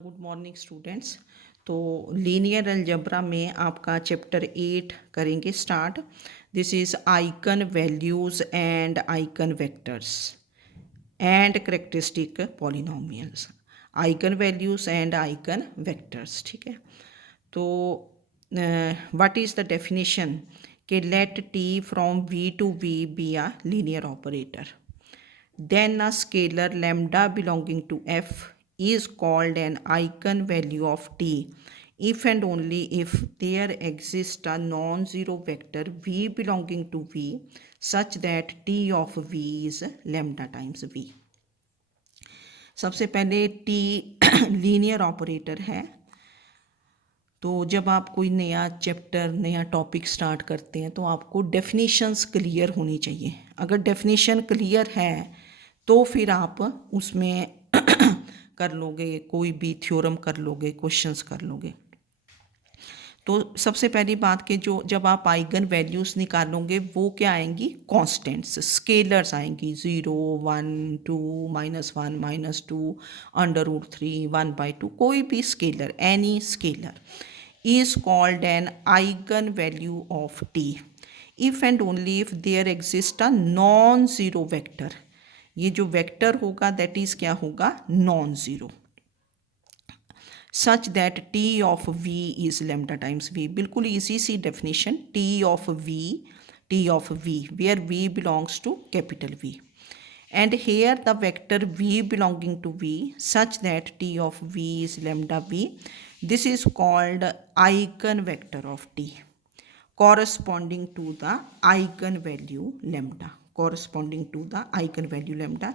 Good morning students. तो linear algebra में आपका चैप्टर 8 करेंगे start. This is eigenvalues and eigenvectors and characteristic polynomials. Eigenvalues and eigenvectors, ठीक है। तो what is the definition कि let T from V to V be a linear operator, then a scalar lambda belonging to f is called an eigenvalue of t if and only if there exists a non-zero vector v belonging to v such that t of v is lambda times v। सबसे पहले t linear operator है। तो जब आप कोई नया chapter नया topic start करते हैं तो आपको डेफिनेशंस क्लियर होनी चाहिए। अगर डेफिनेशन क्लियर है तो फिर आप उसमें कर लोगे, कोई भी थ्योरम कर लोगे, क्वेश्चंस कर लोगे। तो सबसे पहली बात कि जो जब आप आइगन वैल्यूज़ निकालोगे वो क्या आएंगी, कॉन्स्टेंट्स, स्केलर्स आएंगी। 0, 1, 2, -1, -2, √3, 1/2, कोई भी scalar, any scalar is called an eigenvalue of t if and only if there exists a non-zero vector। ये जो वेक्टर होगा दैट इज क्या होगा, non zero, such that T of V is lambda times V. बिल्कुल easy सी definition, T of V where V belongs to capital V and here the vector v belonging to v such that t of v is lambda v, this is called eigenvector of t corresponding to the eigenvalue lambda, corresponding to the eigenvalue lambda।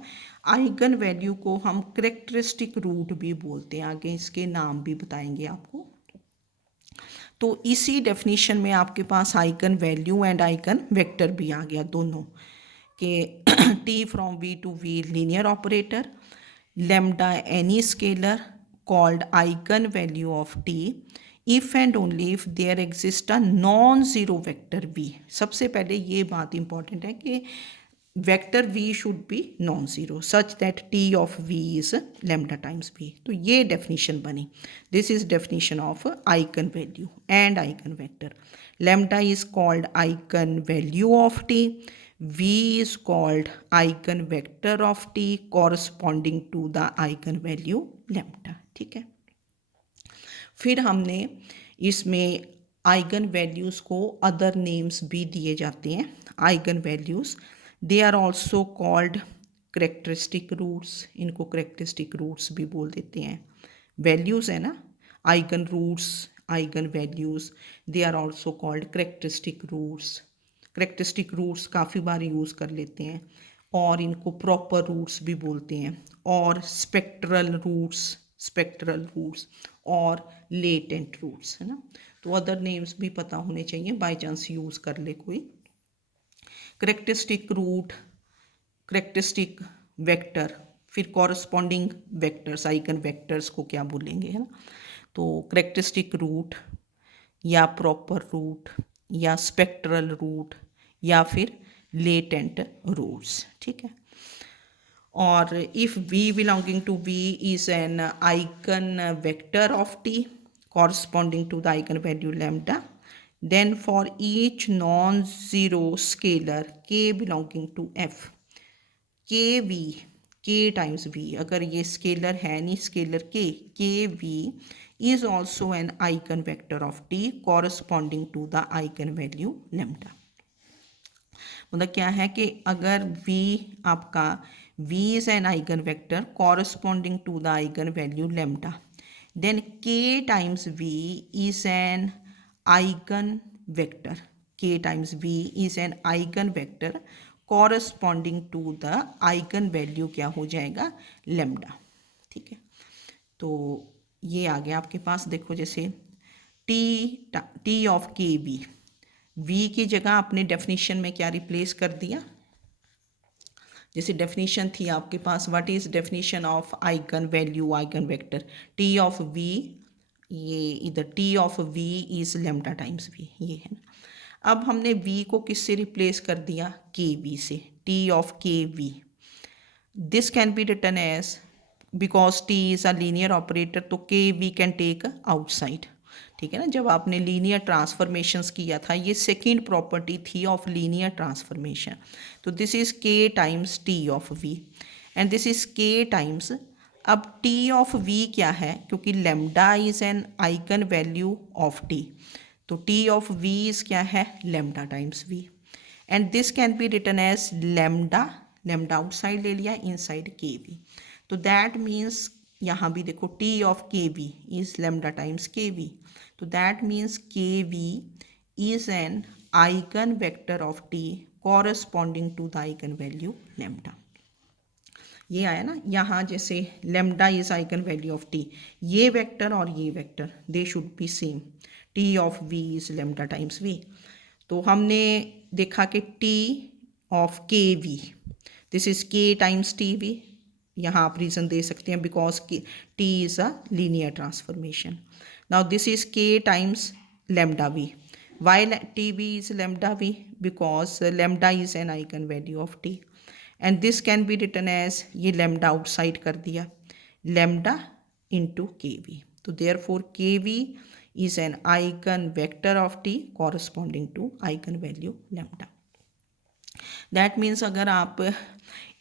eigenvalue को हम characteristic root भी बोलते हैं, आगे इसके नाम भी बताएंगे आपको। तो इसी डेफिनेशन में आपके पास eigen value and eigen vector भी आ गया दोनों के। T from V to V linear operator, lambda any scalar called eigen value of T if and only if there exist a non zero vector V. सबसे पहले ये बात important है कि vector v should be non zero such that t of v is lambda times v। तो ये definition बनी। This is definition of eigen value and eigen vector. Lambda is called eigen value of t, v is called eigen vector of t corresponding to the eigen value lambda, ठीक है। फिर हमने इसमें eigenvalues को other names भी दिए जाते हैं। Eigenvalues they are also called characteristic roots, इनको करेक्टरिस्टिक रूट्स भी बोल देते हैं। वैल्यूज़ है ना, eigen roots, eigenvalues, they are also called characteristic roots. Characteristic roots काफ़ी बार यूज़ कर लेते हैं और इनको प्रॉपर रूट्स भी बोलते हैं, और स्पेक्ट्रल रूट्स और लेटेंट रूट्स, है ना। तो अदर नेम्स भी पता होने चाहिए, बाय चांस यूज़ कर ले कोई। करेक्टरिस्टिक रूट, करेक्टरिस्टिक वेक्टर, फिर कॉरस्पॉन्डिंग वेक्टर्स, आइगन वेक्टर्स को क्या बोलेंगे, है ना। तो करेक्टरिस्टिक रूट या प्रॉपर रूट या स्पेक्ट्रल रूट या फिर लेटेंट रूट्स, ठीक है। और if v belonging to v is an eigenvector of t corresponding to the eigenvalue lambda, then for each non-zero scalar k belonging to f, kv, k times v, अगर ये scalar है नहीं, scalar k, kv is also an eigenvector of t corresponding to the eigenvalue lambda। मतलब क्या है कि अगर v आपका v is an eigenvector corresponding to the eigenvalue lambda, then k times v is an eigenvector, k times v is an eigenvector corresponding to the eigenvalue क्या हो जाएगा, lambda, ठीक है। तो ये आ गया आपके पास, देखो जैसे t of k we, v की जगह आपने डेफिनेशन में क्या रिप्लेस कर दिया। जैसे डेफिनेशन थी आपके पास, what is definition of eigen value eigen vector, T of V, ये इधर T of V is lambda times V, ये है ना। अब हमने v को किससे रिप्लेस कर दिया, के वी से, T of k V. This can be written as because T is a linear operator तो k we can take outside, ठीक है ना। जब आपने लीनियर ट्रांसफॉर्मेशंस किया था, ये सेकेंड प्रॉपर्टी थी ऑफ लीनियर ट्रांसफॉर्मेशन। तो दिस इज के times T of V and this is के टाइम्स, अब टी ऑफ वी क्या है, क्योंकि lambda is an eigen value of T, तो टी ऑफ वी इज क्या है, lambda times V and this can be written as lambda, lambda outside ले लिया, इनसाइड के वी। तो दैट मीन्स यहाँ भी देखो T of k V is lambda times k V, तो that means k V is an eigen vector of T corresponding to the eigen value lambda. ये आया ना, यहाँ जैसे lambda is eigen value of T, ये vector और ये vector they should be same, T of V is lambda times V. तो हमने देखा कि T of k V, this is के टाइम्स टी वी, यहाँ आप रीज़न दे सकते हैं because T is a linear transformation. Now this is के times lambda V, why T V is lambda V, because lambda is an eigen value of T and this can be written as, ये lambda outside कर दिया, lambda into K V, तो therefore K V is an eigen vector of T corresponding to eigen value lambda. That means अगर आप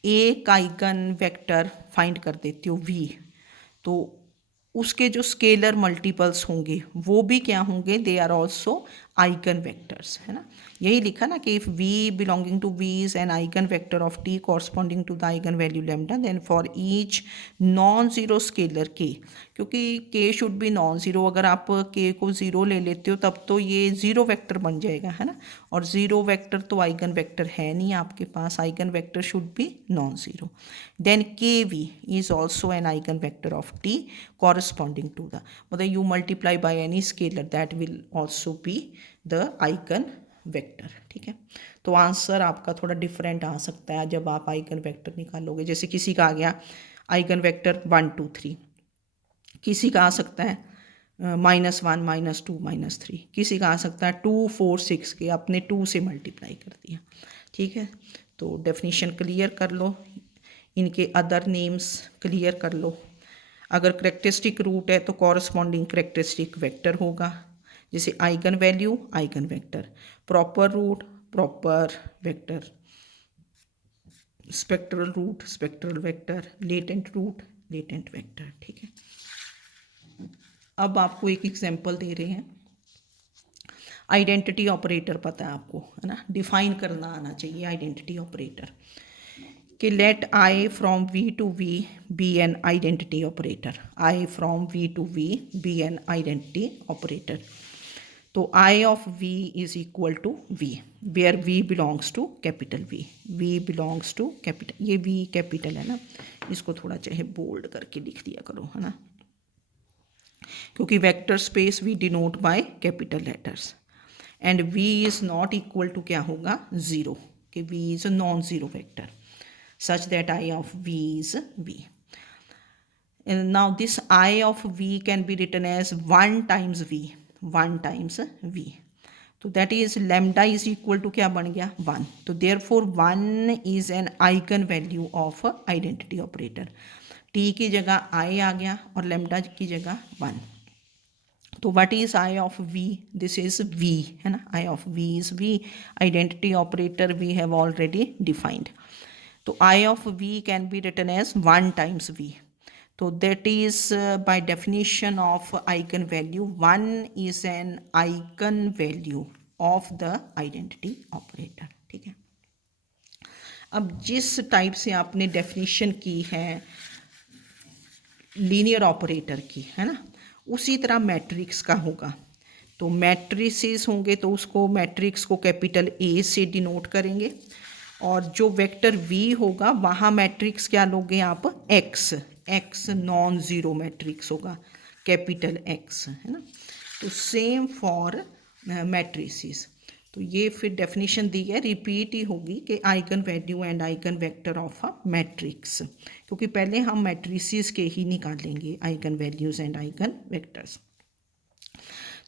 एक eigen vector find कर देते हो v, तो उसके जो स्केलर मल्टीपल्स होंगे वो भी क्या होंगे, they are also eigenvectors, है ना। यही लिखा ना कि if v belonging to v is an eigen vector of t corresponding to the eigen value lambda, then for each non zero scalar k, क्योंकि k should be non zero, अगर आप k को ज़ीरो ले लेते हो तब तो ये ज़ीरो वेक्टर बन जाएगा, है ना, और ज़ीरो वेक्टर तो आइगन वेक्टर है नहीं आपके पास, eigen vector should be non zero. Then K V is also an eigen vector of t corresponding to the, मतलब you multiply by any scalar that will also be the eigen vector, ठीक है। तो answer आपका थोड़ा different आ सकता है जब आप आइगन वेक्टर निकालोगे। जैसे किसी का आ गया आइगन वेक्टर 1 2 3, किसी का आ सकता है -1 -2 -3, किसी का आ सकता है 2 4 6 के आपने 2 से मल्टीप्लाई कर दिया, ठीक है। तो डेफिनेशन क्लियर कर लो, इनके अदर नेम्स क्लियर कर लो। अगर करेक्टरिस्टिक रूट है तो कॉरस्पॉन्डिंग करेक्टरिस्टिक वेक्टर होगा, जैसे eigen value eigen vector, proper root proper vector, spectral root spectral vector, latent root latent vector, ठीक है। अब आपको एक एग्जांपल दे रहे हैं, आइडेंटिटी ऑपरेटर पता है आपको, है ना, डिफाइन करना आना चाहिए आइडेंटिटी ऑपरेटर, कि let I from V to V be an identity operator, I from V to V be an identity operator. तो I of V is equal to V, where V belongs to capital V, V belongs to capital, ये V capital है ना, इसको थोड़ा चाहे bold करके लिख दिया करो, है ना, क्योंकि vector space V denote by capital letters and V is not equal to क्या होगा, ज़ीरो, कि V is a non zero vector such that I of v is v. And now this I of v can be written as 1 times v, 1 times v. तो that is lambda is equal to क्या बन गया 1, तो therefore 1 is an eigen value of identity operator, t की जगह I आ गया और lambda की जगह 1। तो what is I of v, this is v, है ना, I of v is v, identity operator we have already defined। तो I of v can be written as 1 times v, तो that is by definition of eigen value 1 is an eigen value of the identity operator, ठीक है। अब जिस type से आपने definition की है लीनियर ऑपरेटर की, है ना, उसी तरह मैट्रिक्स का होगा। तो मैट्रिसेस होंगे तो उसको मैट्रिक्स को कैपिटल A से डिनोट करेंगे, और जो वेक्टर v होगा वहाँ मैट्रिक्स क्या लोगे आप, x, x non zero matrix होगा, कैपिटल X, है ना। तो सेम फॉर मैट्रिसेस, तो ये फिर डेफिनेशन दी है, रिपीट ही होगी कि eigen value and eigen vector of a matrix, क्योंकि पहले हम मैट्रिसेस के ही निकालेंगे eigen values and eigen vectors.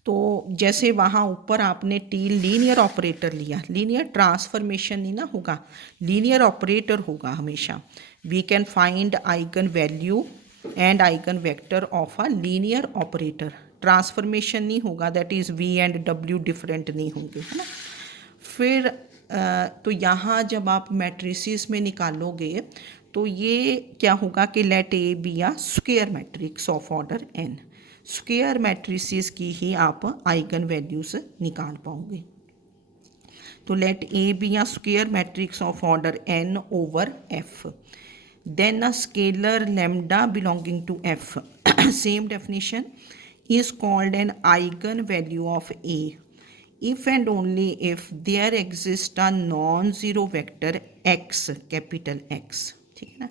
तो जैसे वहाँ ऊपर आपने टी लीनियर ऑपरेटर लिया, लीनियर ट्रांसफॉर्मेशन नहीं ना होगा, लीनियर ऑपरेटर होगा हमेशा। We can find eigen value and eigen vector of a linear operator. Transformation नहीं होगा, that is V and W different नहीं होंगे, है ना। फिर तो यहाँ जब आप मैट्रिसेस में निकालोगे तो ये क्या होगा कि let A be a square matrix of order n. Square matrices की ही आप आइगन वैल्यूज निकाल पाओगे। तो let A be a square matrix of order n over F, then a scalar lambda belonging to f same definition is called an eigenvalue of a if and only if there exists a non-zero vector x, capital X, ठीक है ना।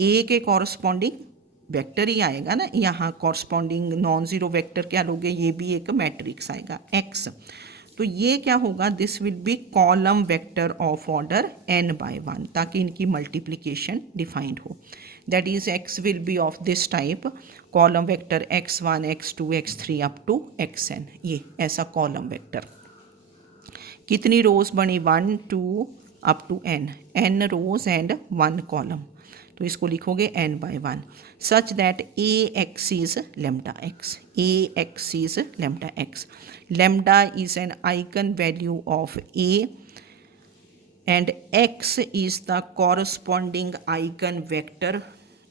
a के corresponding vector ही आएगा ना, यहाँ corresponding non zero vector क्या लोगे, ये भी एक मैट्रिक्स आएगा x। तो ये क्या होगा, this will be column vector of order n by 1, ताकि इनकी मल्टीप्लिकेशन डिफाइंड हो। That is x will be of this type, column vector x1 x2 x3 up to xn, ये ऐसा कॉलम वेक्टर। कितनी रोज बनी, 1 2 up to n rows and 1 column. तो इसको लिखोगे n by 1 such that A X is lambda X, A X is lambda X. Lambda is an eigen value of A and x is the corresponding eigenvector,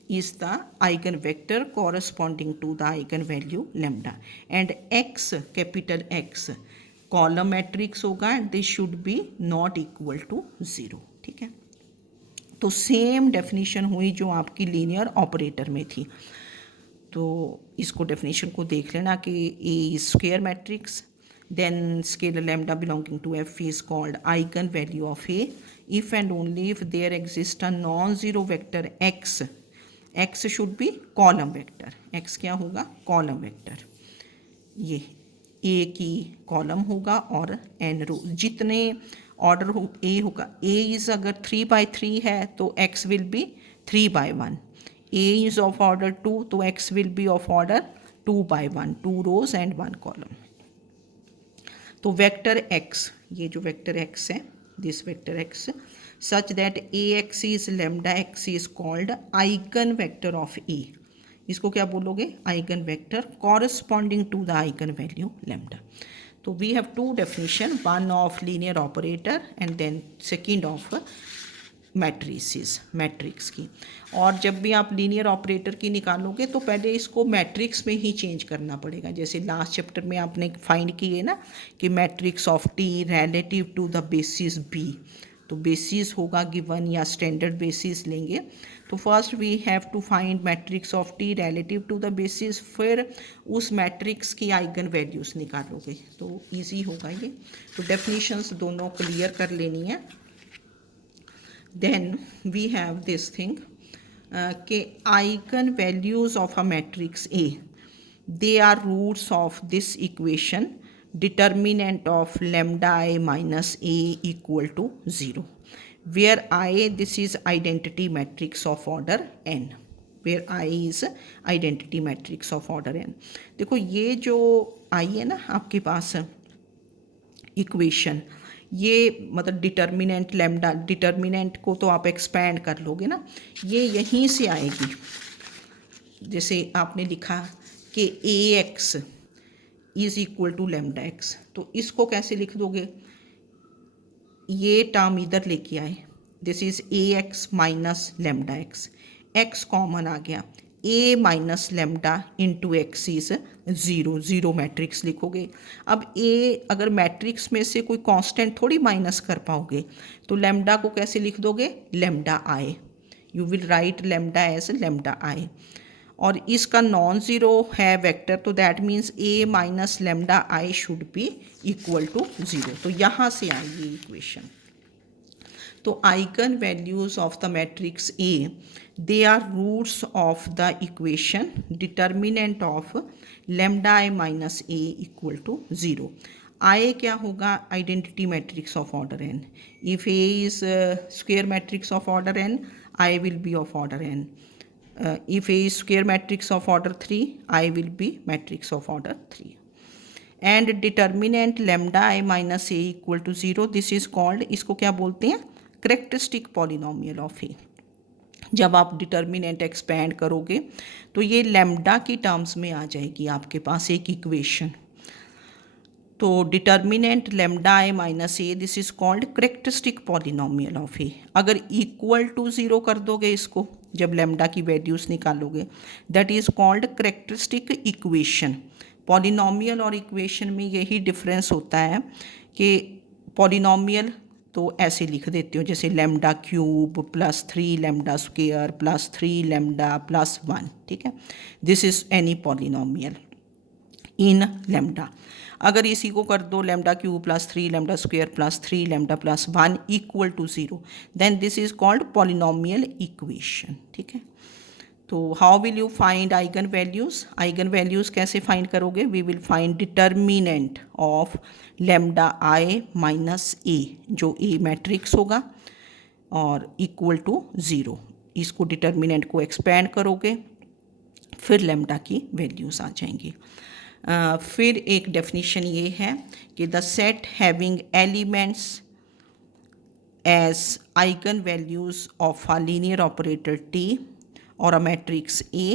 is the eigenvector corresponding to the eigenvalue lambda, and x, capital X, column matrix होगा and this should be not equal to 0, ठीक है। तो same definition हुई जो आपकी linear operator में थी। तो इसको डेफिनेशन को देख लेना कि a square matrix, then scalar lambda belonging to f is called eigenvalue of a if and only if there exists a non-zero vector x, x should be column vector, x क्या होगा, column vector। ये a की column होगा और n रो, जितने order हो a होगा, a is अगर 3 by 3 है तो x will be 3 by 1, a is of order 2 तो x will be of order 2 by 1, 2 rows and 1 column। तो वेक्टर x, ये जो वेक्टर x है, this vector x, such that A X is lambda X is called eigen vector of A. इसको क्या बोलोगे, eigen vector corresponding to the eigen value lambda. तो we have two definition, one of linear operator and then second of matrices, matrix की। और जब भी आप linear operator की निकालोगे तो पहले इसको मैट्रिक्स में ही चेंज करना पड़ेगा। जैसे लास्ट चैप्टर में आपने फाइंड किए ना कि matrix of T relative to the basis B, तो बेसिस होगा गिवन या स्टैंडर्ड बेसिस लेंगे। तो first we have to find matrix of T relative to the basis, फिर उस मैट्रिक्स की आइगन वैल्यूज़ निकालोगे, तो ईजी होगा ये। तो डेफिनेशंस दोनों क्लियर कर लेनी है। Then we have this thing कि eigen values of a matrix A, they are roots of this equation, determinant of lambda I minus A equal to 0, where I, this is identity matrix of order n, where I is identity matrix of order n। देखो ये जो I है ना आपके पास equation, ये मतलब determinant lambda, determinant को तो आप एक्सपैंड कर लोगे ना, ये यहीं से आएगी। जैसे आपने लिखा कि A X is equal to lambda X, तो इसको कैसे लिख दोगे, ये टर्म इधर लेके आए, this is A X minus lambda X, X common आ गया, A minus lambda into X is 0, 0 matrix लिखोगे। अब ए अगर मैट्रिक्स में से कोई कांस्टेंट थोड़ी माइनस कर पाओगे, तो लेमडा को कैसे लिख दोगे, lambda I, you will write lambda as lambda I. और इसका नॉन ज़ीरो है वेक्टर, तो that means A minus lambda I should be equal to 0। तो यहाँ से आएगी इक्वेशन। तो eigen values of the matrix A, they are roots of the equation determinant of lambda I minus a equal to 0। I क्या होगा, identity matrix of order n, if a is square matrix of order n, I will be of order n, if a is square matrix of order 3, I will be matrix of order 3, and determinant lambda I minus a equal to 0, this is called, इसको क्या बोलते हैं, characteristic polynomial of a। जब आप determinant expand करोगे तो ये lambda की टर्म्स में आ जाएगी आपके पास एक इक्वेशन। तो determinant lambda I minus A, this is called characteristic polynomial of A. अगर इक्वल टू ज़ीरो कर दोगे इसको, जब लैम्डा की वैल्यूज़ निकालोगे, that is called characteristic equation. Polynomial और इक्वेशन में यही डिफरेंस होता है कि पॉलिनोमियल तो ऐसे लिख देते हो जैसे lambda cube plus 3 lambda square plus 3 lambda plus 1, ठीक है। This is any polynomial in lambda. अगर इसी को कर दो lambda cube plus 3 lambda square plus 3 lambda plus 1 equal to 0, then this is called polynomial equation, ठीक है। तो how will you find eigen values? Eigen values कैसे फाइंड करोगे? We will find determinant of lambda I minus ए, जो ए matrix होगा और equal to 0। इसको determinant को एक्सपेंड करोगे, फिर लैम्डा की वैल्यूज़ आ जाएंगी। फिर एक डेफिनेशन ये है कि the set having elements as eigenvalues of a linear operator T or a matrix A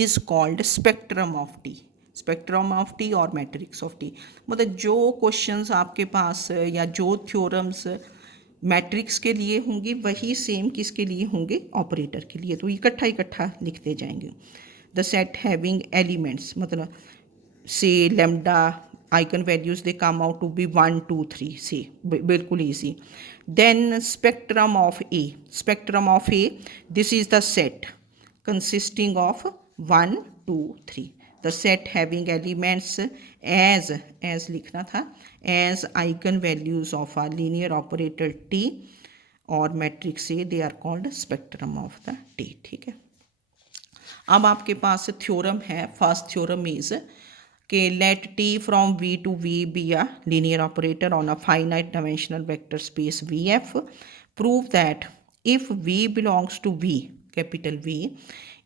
is called spectrum of T। Spectrum of T और मैट्रिक्स ऑफ टी, मतलब जो क्वेश्चंस आपके पास या जो थ्योरम्स मैट्रिक्स के लिए होंगी वही सेम किसके लिए होंगे? ऑपरेटर के लिए। तो इकट्ठा इकट्ठा लिखते जाएंगे। द सेट हैविंग एलिमेंट्स, मतलब से lambda eigen values they come out to be 1 2 3 से, बिल्कुल easy. Then spectrum of A. Spectrum of A, this is the set consisting of 1 2 3। The set having elements as लिखना था as eigen values of a linear operator T और matrix A, they are called spectrum of the T, ठीक है। अब आपके पास theorem है, first theorem is कि let T from V to V be a linear operator on a finite dimensional vector space VF. Prove that if V belongs to V, capital V,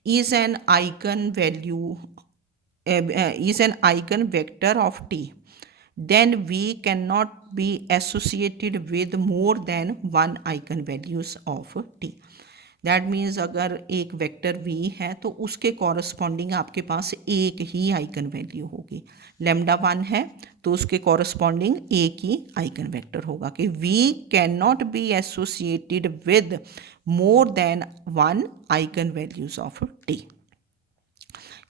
is an eigenvalue, is an eigenvector of T, then V cannot be associated with more than one eigenvalues of T। That means अगर एक vector v है तो उसके corresponding आपके पास एक ही eigen value होगी। Lambda 1 है तो उसके कॉरस्पॉन्डिंग एक ही आइगन वेक्टर होगा कि v can not be associated with more than one eigen values of t।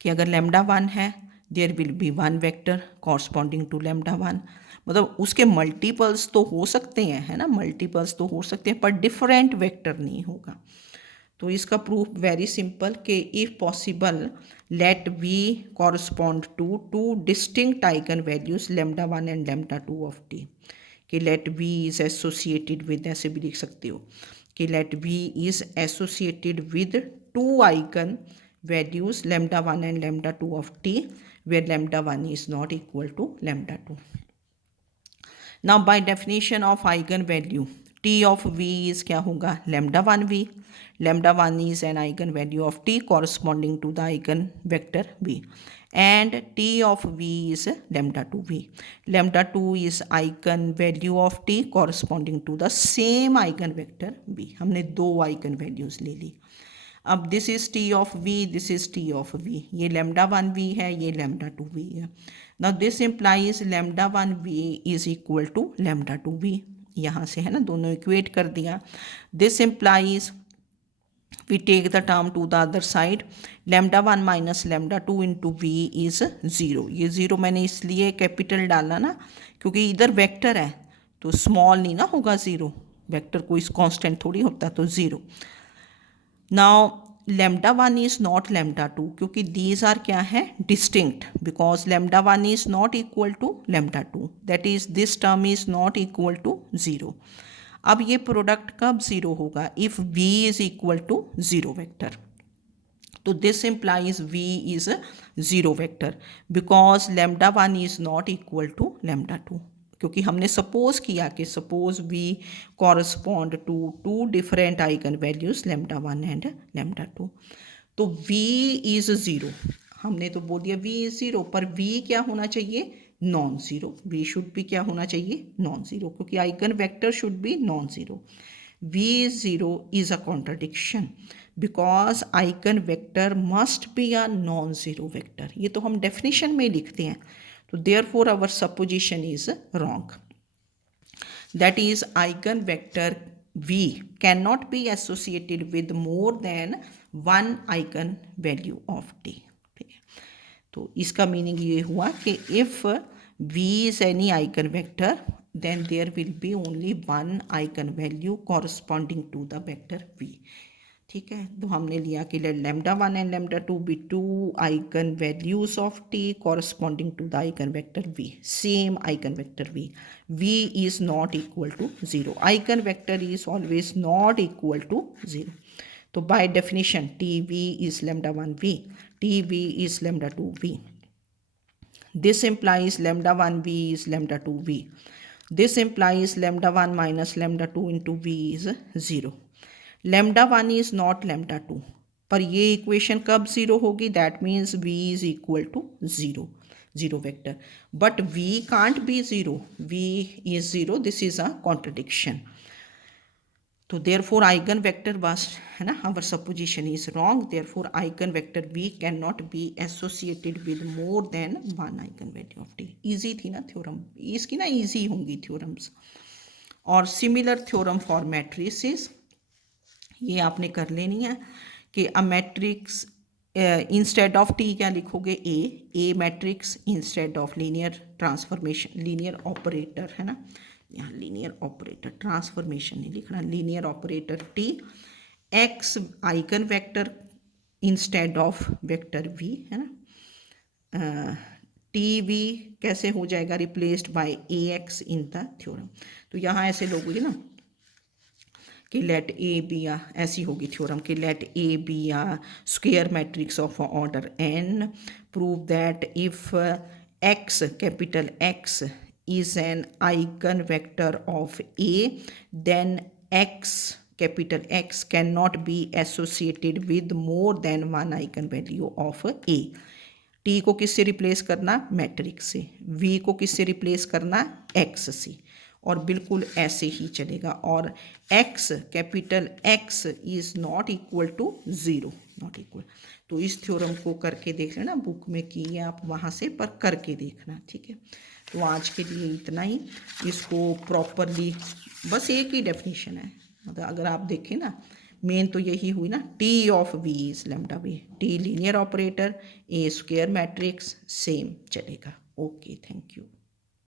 कि अगर लैम्डा 1 है there will be one vector corresponding to lambda 1, मतलब उसके मल्टीपल्स तो हो सकते हैं, है ना, मल्टीपल्स तो हो सकते हैं पर डिफरेंट वेक्टर नहीं होगा। तो इसका प्रूफ वेरी सिंपल कि if possible let V correspond to two distinct eigen values lambda 1 and lambda 2 of T. कि let V is associated with, ऐसे भी लिख सकते हो कि let V is associated with two eigen values lambda 1 and lambda 2 of T where lambda 1 is not equal to lambda 2। Now by definition of eigen value T of V is क्या होगा? Lambda 1 V. Lambda 1 is an eigenvalue of T corresponding to the eigenvector V, and T of V is lambda 2V. Lambda 2 is eigenvalue of T corresponding to the same eigenvector V। हमने दो eigenvalues ले ली। अब this is T of V, this is T of V। ये lambda 1V है, ये lambda 2V है। Now this implies lambda 1V is equal to lambda 2V। यहाँ से है ना, दोनों इक्वेट कर दिया। This implies we take the term to the other side, lambda 1 minus lambda 2 into v is 0। ये 0 मैंने इसलिए कैपिटल डाला ना क्योंकि इधर वेक्टर है तो स्मॉल नहीं ना होगा 0, वेक्टर कोई कांस्टेंट थोड़ी होता, तो 0। Now lambda 1 is not lambda 2 क्योंकि these are क्या है? Distinct, because lambda 1 is not equal to lambda 2, that is this term is not equal to 0। अब ये प्रोडक्ट कब 0 होगा? If v is equal to 0 vector. तो this implies v is 0 vector because lambda 1 is not equal to lambda 2, क्योंकि हमने suppose किया कि suppose v correspond to two different eigen values lambda 1 and lambda 2। तो v is 0, हमने तो बोल दिया v इज 0, पर v क्या होना चाहिए? Non zero. v शुड भी क्या होना चाहिए? नॉन ज़ीरो, क्योंकि eigen vector should be non zero. v is 0 is a contradiction because eigen vector must be a non zero vector. ये तो हम डेफिनेशन में लिखते हैं, तो therefore our supposition is wrong. That is eigen vector v cannot be associated with more than one eigen value of t। ठीक है, तो इसका मीनिंग ये हुआ कि if v is any eigen vector then there will be only one eigen value corresponding to the vector v। ठीक है, तो हमने लिया कि let lambda 1 and lambda 2 be two eigen values of T corresponding to the eigen vector V, same eigen vector V. V is not equal to zero, eigen vector is always not equal to zero. तो by definition T V is lambda 1 V, T V is lambda 2 V. This implies lambda 1 v is lambda 2 v. This implies lambda 1 minus lambda 2 into v is 0. lambda 1 is not lambda 2, पर ये equation कब zero होगी? That means v is equal to zero, zero vector, but v can't be zero, v is zero, this is a contradiction. तो therefore eigen vector बस है ना, our supposition is wrong. Therefore eigen vector V can not be associated with more than one eigen value of T. Easy थी ना theorem, इसकी ना easy होंगी theorems. और सिमिलर थ्योरम फॉर मैट्रिसेस, ये आपने कर लेनी है कि a matrix instead of T क्या लिखोगे? A matrix instead of linear transformation, linear operator है ना, यहाँ लीनियर ऑपरेटर, ट्रांसफॉर्मेशन नहीं लिखना, linear operator T, X eigen vector instead of vector V है ना। टी वी कैसे हो जाएगा? Replaced by A X in the theorem. तो यहाँ ऐसे लोगोगे ना कि लेट ए बी आ, ऐसी होगी थ्योरम कि let A be a square matrix of order n, prove that if X capital X is an eigenvector of A, then X capital X cannot be associated with more than one eigenvalue of A। T को किससे replace करना? Matrix से। V को किससे replace करना? X से। और बिल्कुल ऐसे ही चलेगा। और X capital X is not equal to zero, not equal. तो इस थ्योरम को करके देख लेना, बुक में की है आप वहाँ से, पर करके देखना। ठीक है, तो आज के लिए इतना ही। इसको प्रॉपरली, बस एक ही डेफिनेशन है, मतलब अगर आप देखें ना, मेन तो यही हुई ना, T of V is lambda V, T linear operator, a square matrix, same चलेगा। Okay, thank you.